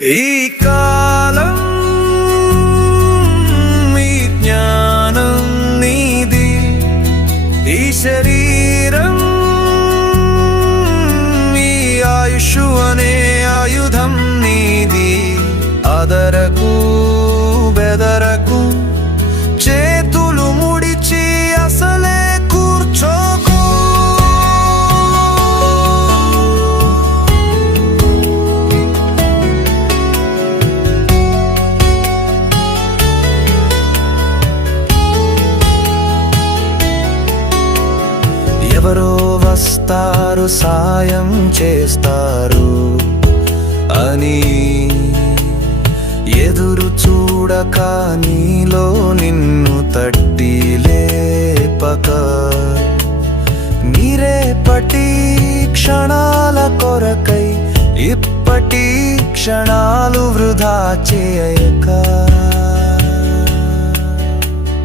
ఈ కాలం ఈ జ్ఞానం నీది, ఈ శరీరం ఈ ఆయుష్ అనే ఆయుధం నీది. అదరకు బెదరకు చేతులు ముడిచి అసలే కూర్చోకు. ఎవరో వస్తారు సాయం చేస్తారు అని ఎదురు చూడక నీలో నిన్ను తట్టి లేపక, నీరేపటి క్షణాల కొరకై ఇప్పటి క్షణాలు వృధా చేయక,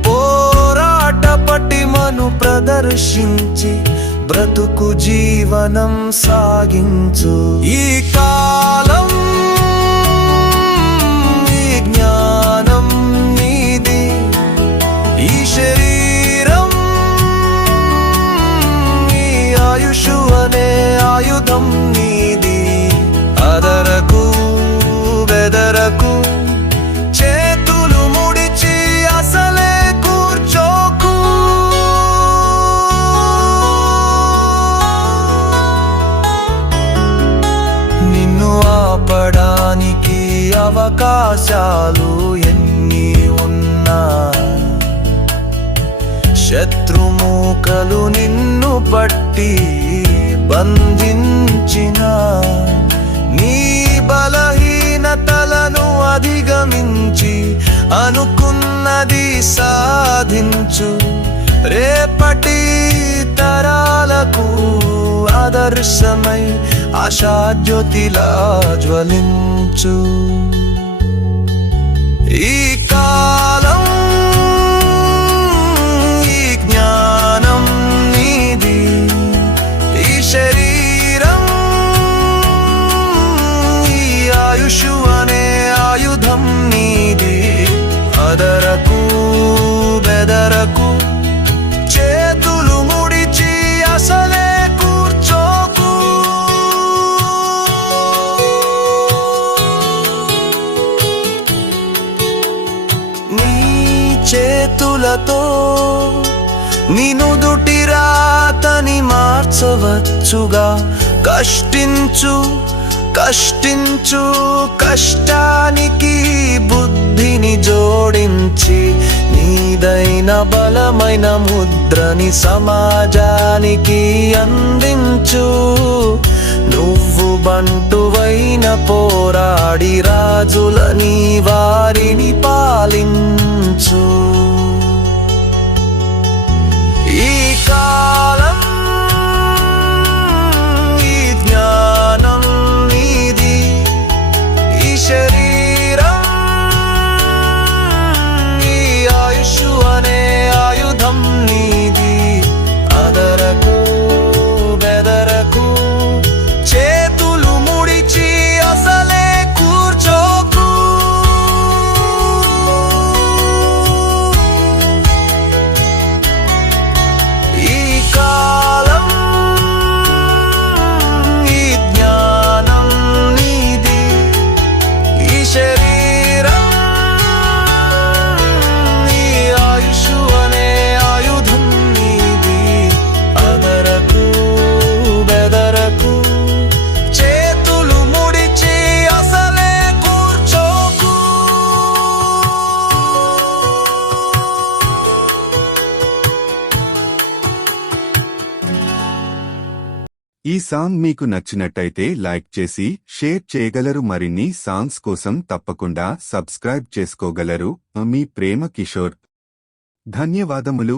పోరాట పటిమను ప్రదర్శించి బ్రతుకు జీవనం సాగించు. ఈ కాలం ఈ జ్ఞానం నీది, ఈ శరీరం ఈ ఆయుష్ అనే ఆయుధం నీది. అదరకు బెదరకు చేతులు ముడిచి అసలే కూర్చోకు. నిన్ను ఆపడానికి అవకాశాలు ఎన్ని ఉన్నా, శత్రుమూకలు నిన్ను పట్టి బంధించిన, నీ బలహీనతలను అధిగమించి అనుకున్నది సాధించు. రేపటి తరాలకు ఆదర్శమై ఆశాజ్యోతిలా జ్వలించు. ఈ కాలం ఈ జ్ఞానం నీది, ఈ శరీరం ఈ ఆయుష్ అనే ఆయుధం నీది. అదరకు బెదరకు చేతులు ముడిచి అసలే కూర్చోకు. నీ చేతులతో నీ నుదుటి రాతని మార్చవచ్చుగా. కష్టించు కష్టించు కష్టానికి బుద్ధిని జోడించి, నీదైన బలమైన ముద్రని సమాజానికి అందించు. నువ్వు బంటువైన పోరాడి రాజులని వారిని పాలించు. ఈ కాలం ఈ జ్ఞానం నీది, ఈ శరీరం ఈ ఆయుష్ అనే ఆయుధం నీది. అదరకు బెదరకు చేతులు ముడిచి అసలే కూర్చోకు. ఈ కాలం ఈ జ్ఞానం నీది, ఈ శరీరం ఈ ఆయుష్ అనే ఆయుధం నీది. అదరకు బెదరకు చేతులు ముడిచి అసలే కూర్చోకు. ఈ సాంగ్ మీకు నచ్చినట్టయితే లైక్ చేసి షేర్ చేయగలరు. మరిన్ని సాంగ్స్ కోసం తప్పకుండా సబ్స్క్రైబ్ చేసుకోగలరు. మీ ప్రేమ కిషోర్. ధన్యవాదములు.